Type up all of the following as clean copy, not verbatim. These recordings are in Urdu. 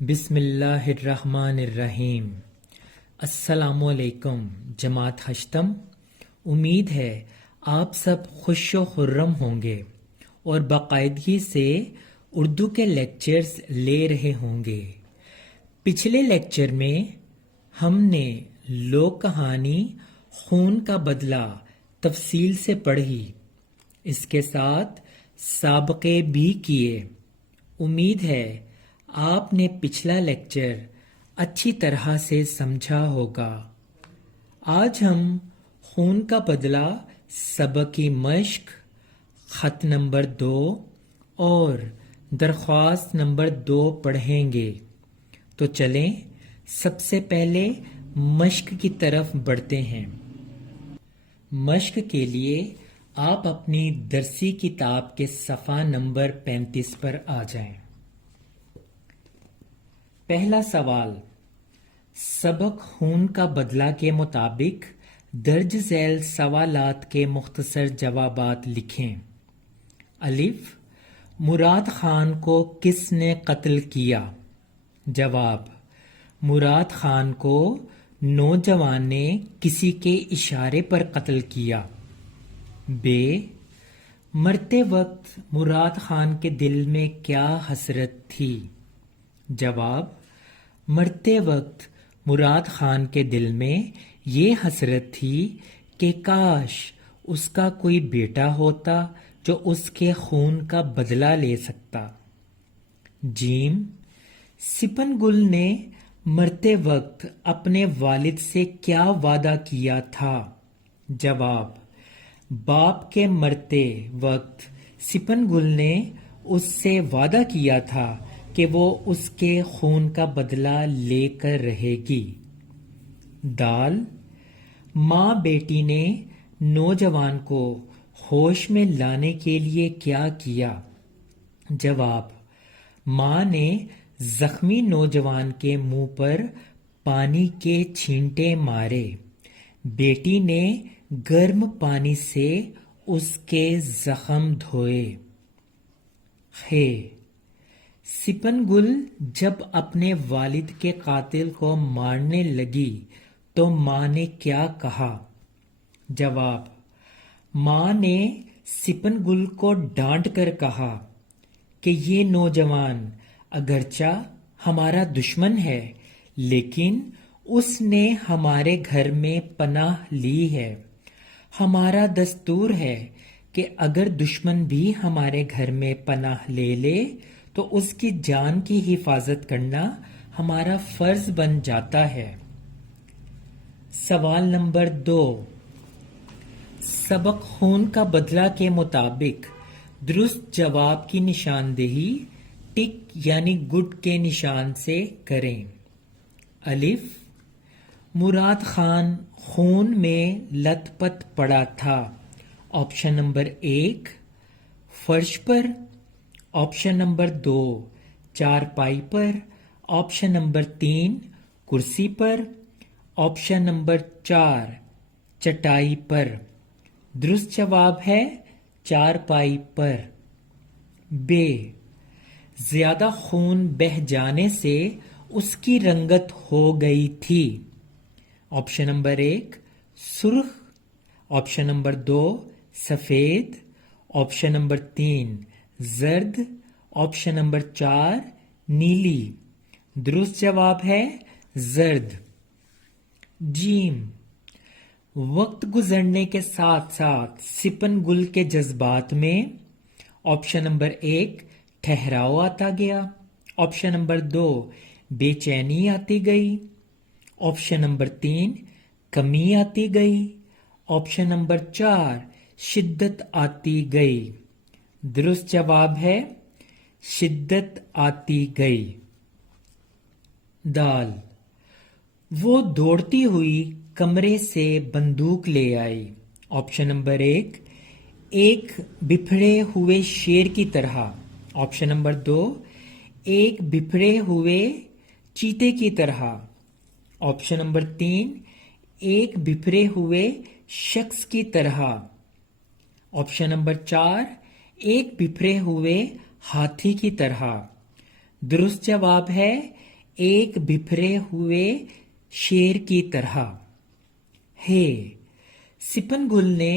بسم اللہ الرحمن الرحیم۔ السلام علیکم جماعت ہشتم، امید ہے آپ سب خوش و خرم ہوں گے اور باقاعدگی سے اردو کے لیکچرز لے رہے ہوں گے۔ پچھلے لیکچر میں ہم نے لوک کہانی خون کا بدلہ تفصیل سے پڑھی، اس کے ساتھ سابقے بھی کیے۔ امید ہے آپ نے پچھلا لیکچر اچھی طرح سے سمجھا ہوگا۔ آج ہم خون کا بدلہ سبق کی مشق خط نمبر 2 اور درخواست نمبر 2 پڑھیں گے۔ تو چلیں سب سے پہلے مشق کی طرف بڑھتے ہیں۔ مشق کے لیے آپ اپنی درسی کتاب کے صفحہ نمبر 35 پر آ جائیں۔ پہلا سوال، سبق خون کا بدلہ کے مطابق درج ذیل سوالات کے مختصر جوابات لکھیں۔ الف، مراد خان کو کس نے قتل کیا؟ جواب، مراد خان کو نوجوان نے کسی کے اشارے پر قتل کیا۔ ب، مرتے وقت مراد خان کے دل میں کیا حسرت تھی؟ جواب، مرتے وقت مراد خان کے دل میں یہ حسرت تھی کہ کاش اس کا کوئی بیٹا ہوتا جو اس کے خون کا بدلہ لے سکتا۔ جیم، سپن گل نے مرتے وقت اپنے والد سے کیا وعدہ کیا تھا؟ جواب، باپ کے مرتے وقت سپن گل نے اس سے وعدہ کیا تھا کہ وہ اس کے خون کا بدلہ لے کر رہے گی۔ دال، ماں بیٹی نے نوجوان کو ہوش میں لانے کے لیے کیا کیا؟ جواب، ماں نے زخمی نوجوان کے منہ پر پانی کے چھینٹے مارے، بیٹی نے گرم پانی سے اس کے زخم دھوئے۔ خ، سپن گل جب اپنے والد کے قاتل کو مارنے لگی تو ماں نے کیا کہا؟ جواب، ماں نے سپن گل کو ڈانٹ کر کہا کہ یہ نوجوان اگرچہ ہمارا دشمن ہے لیکن اس نے ہمارے گھر میں پناہ لی ہے۔ ہمارا دستور ہے کہ اگر دشمن بھی ہمارے گھر میں پناہ لے لے تو اس کی جان کی حفاظت کرنا ہمارا فرض بن جاتا ہے۔ سوال نمبر 2، سبق خون کا بدلہ کے مطابق درست جواب کی نشاندہی ٹک یعنی گڈ کے نشان سے کریں۔ الف، مراد خان خون میں لت پت پڑا تھا۔ آپشن نمبر 1 فرش پر، آپشن نمبر 2 چارپائی پر، آپشن نمبر 3 کرسی پر، آپشن نمبر 4 چٹائی پر۔ درست جواب ہے چارپائی پر۔ ب، زیادہ خون بہہ جانے سے اس کی رنگت ہو گئی تھی۔ آپشن نمبر 1 سرخ، آپشن نمبر 2 سفید، آپشن نمبر 3 زرد، آپشن نمبر 4 نیلی۔ درست جواب ہے زرد۔ جیم، وقت گزرنے کے ساتھ ساتھ سپن گل کے جذبات میں آپشن نمبر 1 ٹھہراؤ آتا گیا، آپشن نمبر 2 بے چینی آتی گئی، آپشن نمبر 3 کمی آتی گئی، آپشن نمبر 4 شدت آتی گئی۔ درست جواب ہے شدت آتی گئی۔ دال، وہ دوڑتی ہوئی کمرے سے بندوق لے آئی۔ آپشن نمبر 1 ایک بپھڑے ہوئے شیر کی طرح، آپشن نمبر 2 ایک بپھڑے ہوئے چیتے کی طرح، آپشن نمبر 3 ایک بپھڑے ہوئے شخص کی طرح، آپشن نمبر 4 ایک بپھڑے ہوئے ہاتھی کی طرح۔ درست جواب ہے ایک بکھرے ہوئے شیر کی طرح. ہے سپن گل نے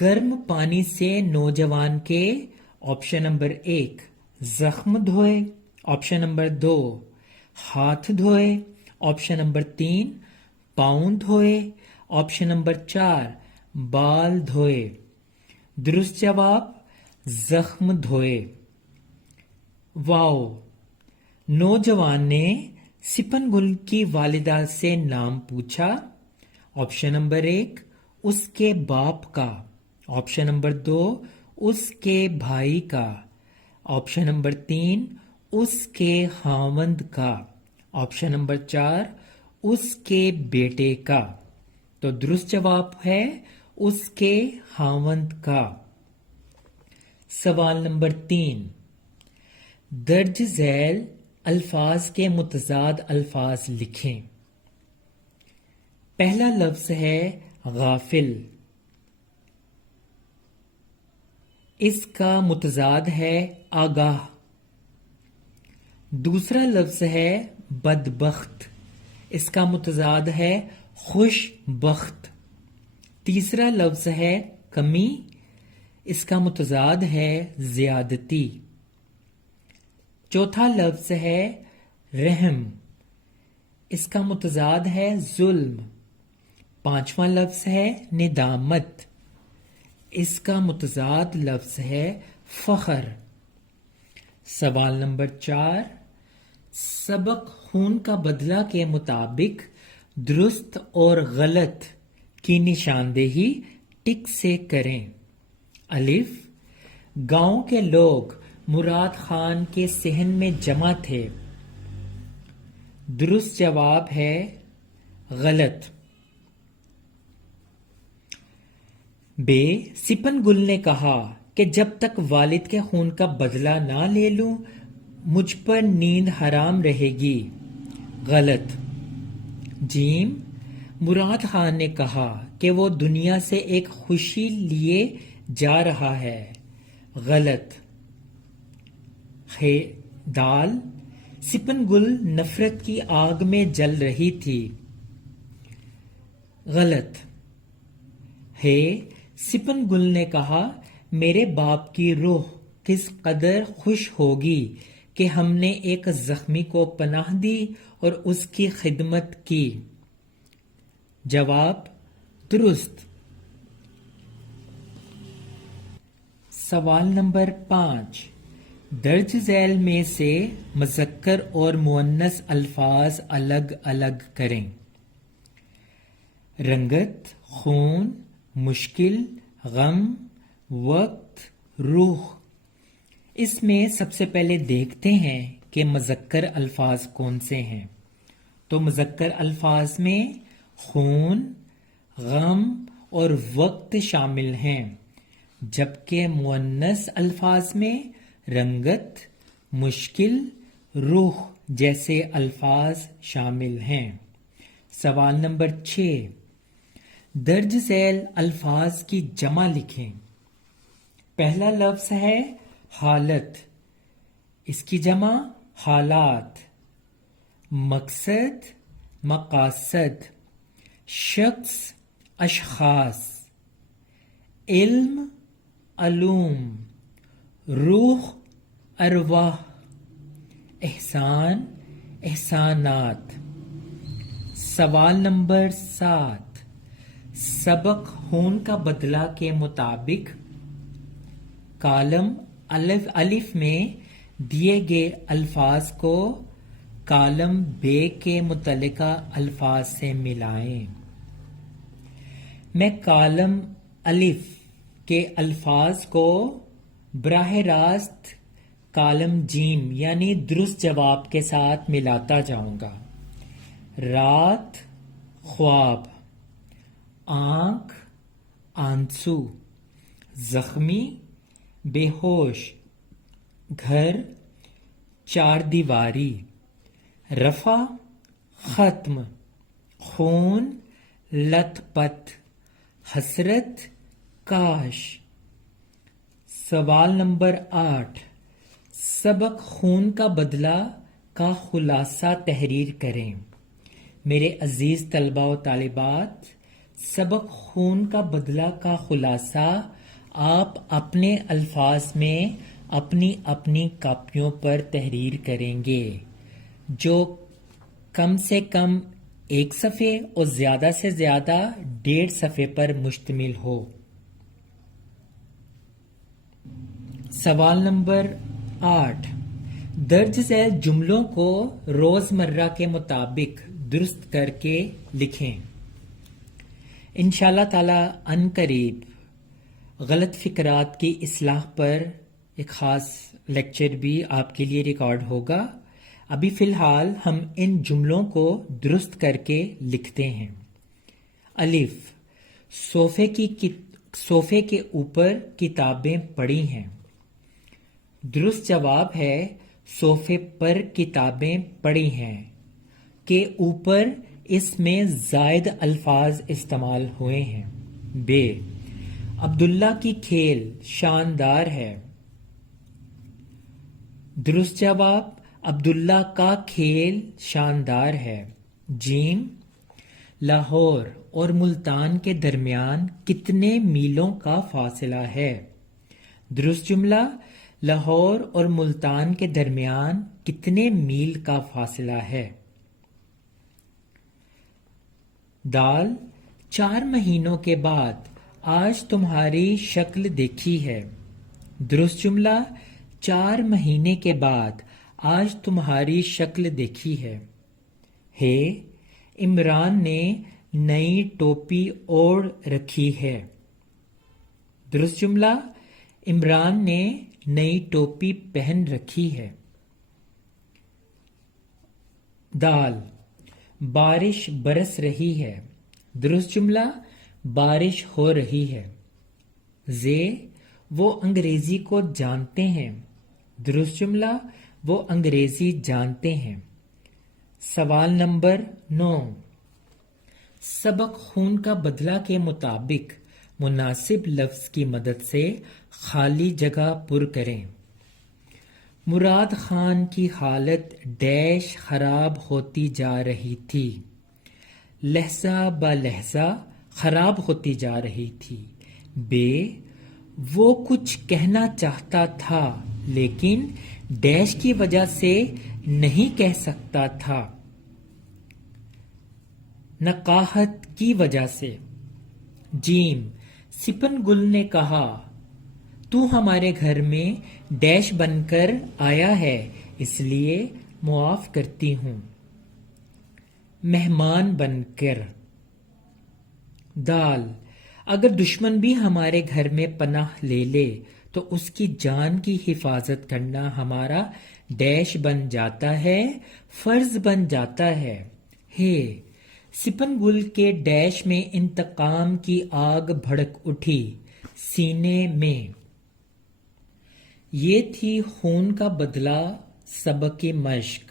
گرم پانی سے نوجوان کے آپشن نمبر 1 زخم دھوئے، آپشن نمبر 2 ہاتھ دھوئے، آپشن نمبر 3 پاؤں دھوئے، آپشن نمبر 4 بال دھوئے. درست جواب زخم دھوئے. واؤ! نوجوان نے سپن گل کی والدہ سے نام پوچھا. آپشن نمبر 1 اس کے باپ کا، آپشن نمبر 2 اس کے بھائی کا، آپشن نمبر 3 اس کے خاوند کا، آپشن نمبر 4 اس کے بیٹے کا. تو درست جواب ہے اس کے خاوند کا. سوال نمبر 3، درج ذیل الفاظ کے متضاد الفاظ لکھیں. پہلا لفظ ہے غافل، اس کا متضاد ہے آگاہ. دوسرا لفظ ہے بدبخت، اس کا متضاد ہے خوش بخت. تیسرا لفظ ہے کمی، اس کا متضاد ہے زیادتی. چوتھا لفظ ہے رحم، اس کا متضاد ہے ظلم. پانچواں لفظ ہے ندامت، اس کا متضاد لفظ ہے فخر. سوال نمبر 4، سبق خون کا بدلہ کے مطابق درست اور غلط کی نشاندہی ٹک سے کریں. الف، گاؤں کے لوگ مراد خان کے صحن میں جمع تھے. درست جواب ہے غلط. ب، سپن گل نے کہا کہ جب تک والد کے خون کا بدلہ نہ لے لوں مجھ پر نیند حرام رہے گی. غلط. جیم، مراد خان نے کہا کہ وہ دنیا سے ایک خوشی لیے جا رہا ہے. غلط. دال، سپن گل نفرت کی آگ میں جل رہی تھی. غلط. ہے، سپن گل نے کہا میرے باپ کی روح کس قدر خوش ہوگی کہ ہم نے ایک زخمی کو پناہ دی اور اس کی خدمت کی. جواب درست. سوال نمبر 5، درج ذیل میں سے مذکر اور مؤنث الفاظ الگ الگ کریں. رنگت، خون، مشکل، غم، وقت، روح. اس میں سب سے پہلے دیکھتے ہیں کہ مذکر الفاظ کون سے ہیں. تو مذکر الفاظ میں خون، غم اور وقت شامل ہیں، جبکہ مؤنث الفاظ میں رنگت، مشکل، روح جیسے الفاظ شامل ہیں. سوال نمبر 6، درج ذیل الفاظ کی جمع لکھیں. پہلا لفظ ہے حالت، اس کی جمع حالات. مقصد، مقاصد. شخص، اشخاص. علم، علوم. روح، ارواح. احسان، احسانات. سوال نمبر 7، سبق خون کا بدلہ کے مطابق کالم الف میں دیے گئے الفاظ کو کالم ب کے متعلقہ الفاظ سے ملائیں. میں کالم الف کے الفاظ کو براہ راست کالم جیم یعنی درست جواب کے ساتھ ملاتا جاؤں گا. رات، خواب. آنکھ، آنسو. زخمی، بے ہوش. گھر، چار دیواری. رفع، ختم. خون، لت پت. حسرت، کاش. سوال نمبر 8، سبق خون کا بدلہ کا خلاصہ تحریر کریں۔ میرے عزیز طلباء و طالبات، سبق خون کا بدلہ کا خلاصہ آپ اپنے الفاظ میں اپنی اپنی کاپیوں پر تحریر کریں گے، جو کم سے کم 1 صفحے اور زیادہ سے زیادہ 1.5 صفحے پر مشتمل ہو۔ سوال نمبر 8، درج ذیل جملوں کو روزمرہ کے مطابق درست کر کے لکھیں۔ انشاءاللہ تعالی ان قریب غلط فکرات کی اصلاح پر ایک خاص لیکچر بھی آپ کے لیے ریکارڈ ہوگا۔ ابھی فی الحال ہم ان جملوں کو درست کر کے لکھتے ہیں۔ الف، صوفے کے اوپر کتابیں پڑی ہیں۔ درست جواب ہے صوفے پر کتابیں پڑی ہیں کے اوپر اس میں زائد الفاظ استعمال ہوئے ہیں۔ ب، عبداللہ کی کھیل شاندار ہے۔ درست جواب عبداللہ کا کھیل شاندار ہے۔ جیم، لاہور اور ملتان کے درمیان کتنے میلوں کا فاصلہ ہے؟ درست جملہ، لاہور اور ملتان کے درمیان کتنے میل کا فاصلہ ہے؟ دال، 4 مہینوں کے بعد آج تمہاری شکل دیکھی ہے۔ درست جملہ، 4 مہینے کے بعد آج تمہاری شکل دیکھی ہے۔ ہے، عمران نے نئی ٹوپی اوڑھ رکھی ہے۔ درست جملہ، عمران نے نئی ٹوپی پہن رکھی ہے۔ دال، بارش برس رہی ہے۔ درست جملہ، بارش ہو رہی ہے۔ زے، وہ انگریزی کو جانتے ہیں۔ درست جملہ، وہ انگریزی جانتے ہیں۔ سوال نمبر 9، سبق خون کا بدلہ کے مطابق مناسب لفظ کی مدد سے خالی جگہ پر کریں۔ مراد خان کی حالت ڈیش خراب ہوتی جا رہی تھی۔ لہجہ بہ لہجہ خراب ہوتی جا رہی تھی۔ بے، وہ کچھ کہنا چاہتا تھا لیکن ڈیش کی وجہ سے نہیں کہہ سکتا تھا۔ نقاہت کی وجہ سے۔ جیم، سپن گل نے کہا، تو ہمارے گھر میں ڈیش بن کر آیا ہے اس لیے معاف کرتی ہوں۔ مہمان بن کر۔ دال، اگر دشمن بھی ہمارے گھر میں پناہ لے لے تو اس کی جان کی حفاظت کرنا ہمارا ڈیش بن جاتا ہے، فرض بن جاتا ہے۔ ہے، سپن گل کے ڈیش میں انتقام کی آگ بھڑک اٹھی سینے میں۔ یہ تھی خون کا بدلہ سبق کی مشق۔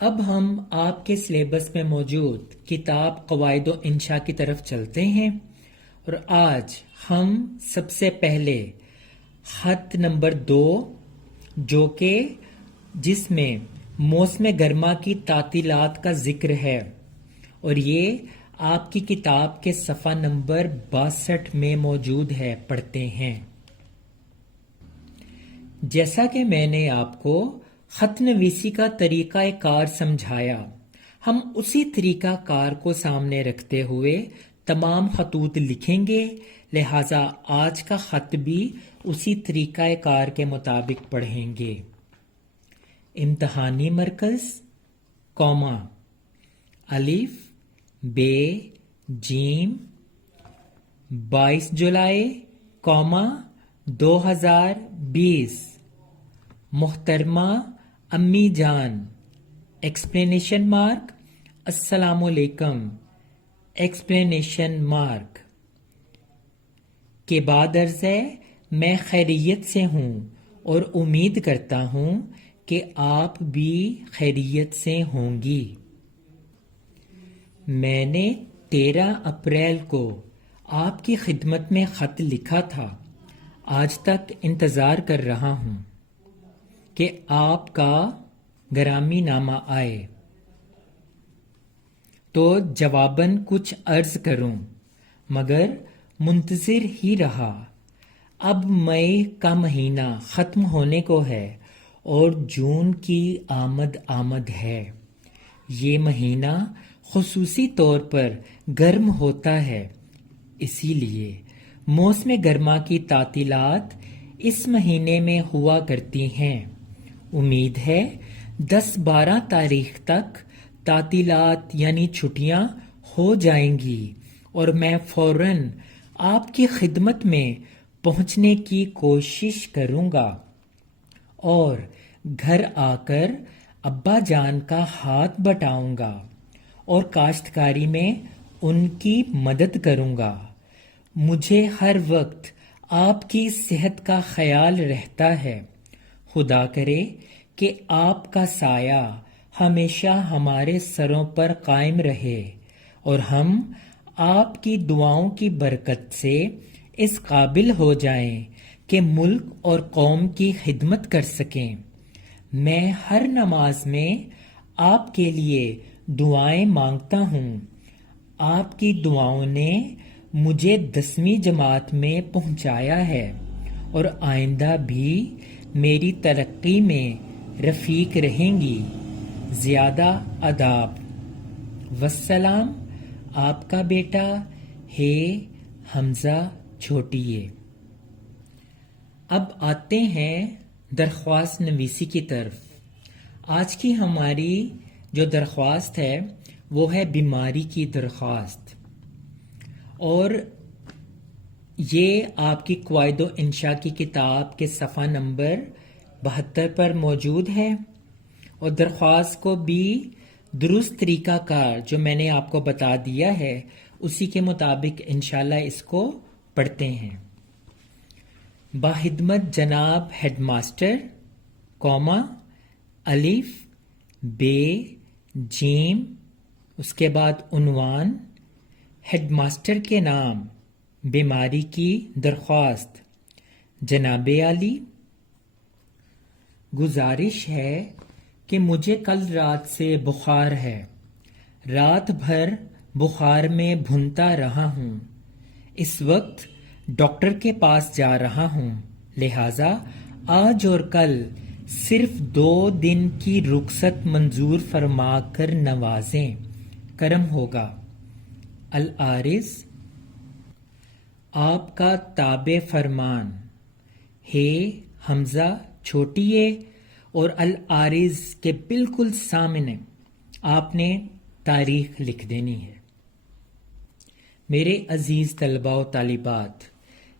اب ہم آپ کے سلیبس میں موجود کتاب قواعد و انشاء کی طرف چلتے ہیں، اور آج ہم سب سے پہلے خط نمبر 2 جو کہ جس میں موسم گرما کی تعطیلات کا ذکر ہے، اور یہ آپ کی کتاب کے صفحہ نمبر 62 میں موجود ہے، پڑھتے ہیں۔ جیسا کہ میں نے آپ کو خط نویسی کا طریقہ کار سمجھایا، ہم اسی طریقہ کار کو سامنے رکھتے ہوئے تمام خطوط لکھیں گے، لہٰذا آج کا خط بھی اسی طریقہ کار کے مطابق پڑھیں گے۔ امتحانی مرکز، کوما، الف، بے، جیم، 22 جولائی، کوما 2020، محترمہ امی جان، ایکسپلینیشن مارک، السلام علیکم، ایکسپلینیشن مارک کے بعد عرض ہے، میں خیریت سے ہوں اور امید کرتا ہوں کہ آپ بھی خیریت سے ہوں گی۔ میں نے 13 اپریل کو آپ کی خدمت میں خط لکھا تھا، آج تک انتظار کر رہا ہوں کہ آپ کا گرامی نامہ آئے تو جواباً کچھ عرض کروں، مگر منتظر ہی رہا۔ اب مئی کا مہینہ ختم ہونے کو ہے اور جون کی آمد ہے۔ یہ مہینہ خصوصی طور پر گرم ہوتا ہے، اسی لیے موسم گرما کی تعطیلات اس مہینے میں ہوا کرتی ہیں۔ امید ہے 10-12 تاریخ تک تعطیلات یعنی چھٹیاں ہو جائیں گی اور میں فوراً آپ کی خدمت میں پہنچنے کی کوشش کروں گا اور گھر آ کر ابا جان کا ہاتھ بٹاؤں گا اور کاشتکاری میں ان کی مدد کروں گا۔ مجھے ہر وقت آپ کی صحت کا خیال رہتا ہے۔ خدا کرے کہ آپ کا سایہ ہمیشہ ہمارے سروں پر قائم رہے اور ہم آپ کی دعاؤں کی برکت سے اس قابل ہو جائیں کہ ملک اور قوم کی خدمت کر سکیں۔ میں ہر نماز میں آپ کے لیے دعائیں مانگتا ہوں۔ آپ کی دعاؤں نے مجھے 10ویں جماعت میں پہنچایا ہے اور آئندہ بھی میری ترقی میں رفیق رہیں گی۔ زیادہ آداب۔ والسلام، آپ کا بیٹا ہے حمزہ چھوٹیے۔ اب آتے ہیں درخواست نویسی کی طرف۔ آج کی ہماری جو درخواست ہے وہ ہے بیماری کی درخواست، اور یہ آپ کی قواعد و انشاء کی کتاب کے صفحہ نمبر 72 پر موجود ہے، اور درخواست کو بھی درست طریقہ کار جو میں نے آپ کو بتا دیا ہے اسی کے مطابق انشاءاللہ اس کو پڑھتے ہیں۔ باخدمت جناب ہیڈ ماسٹر، کوما، الف، بے، جیم، اس کے بعد عنوان، ہیڈ ماسٹر کے نام، بیماری کی درخواست۔ جناب عالی، گزارش ہے کہ مجھے کل رات سے بخار ہے، رات بھر بخار میں بھونتا رہا ہوں، اس وقت ڈاکٹر کے پاس جا رہا ہوں، لہٰذا آج اور کل صرف 2 دن کی رخصت منظور فرما کر نوازیں، کرم ہوگا۔ العارض، آپ کا تابع فرمان ہے حمزہ چھوٹیے، اور العارض کے بالکل سامنے آپ نے تاریخ لکھ دینی ہے۔ میرے عزیز طلباء و طالبات،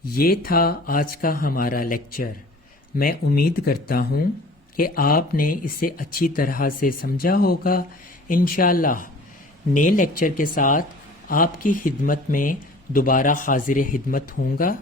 یہ تھا آج کا ہمارا لیکچر۔ میں امید کرتا ہوں کہ آپ نے اسے اچھی طرح سے سمجھا ہوگا۔ انشاءاللہ نئے لیکچر کے ساتھ آپ کی خدمت میں دوبارہ حاضر خدمت ہوں گا۔